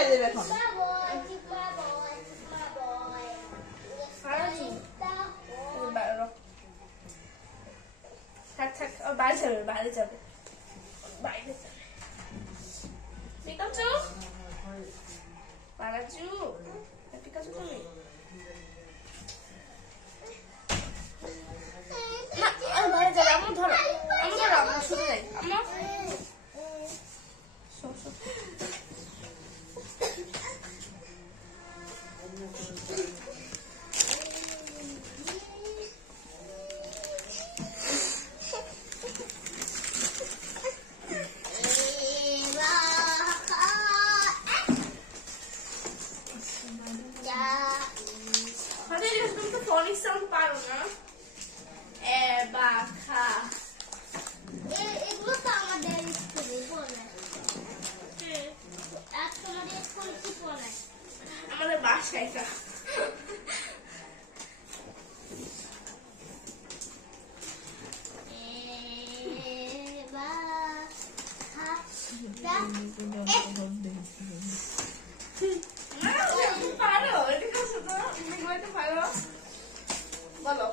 বেজে যাবে এখন। বাইরে যাবে, বাইরে যাবে, বাইরে যাবে। পিকাচু, পারাচু, পিকাচু তুমি বাইরে যাবে। আমার ধরো, আমার ধরো, আমার শুরু যাই। আমার ফোনিক সাউন্ড পারো না? বাখা এগুলো তো আমাদের স্কুলে পড়ে। তোমাদের স্কুলে কি পড়ে? আমাদের বাসায় এটা। পারো এটা কাছে তো পারো বলো।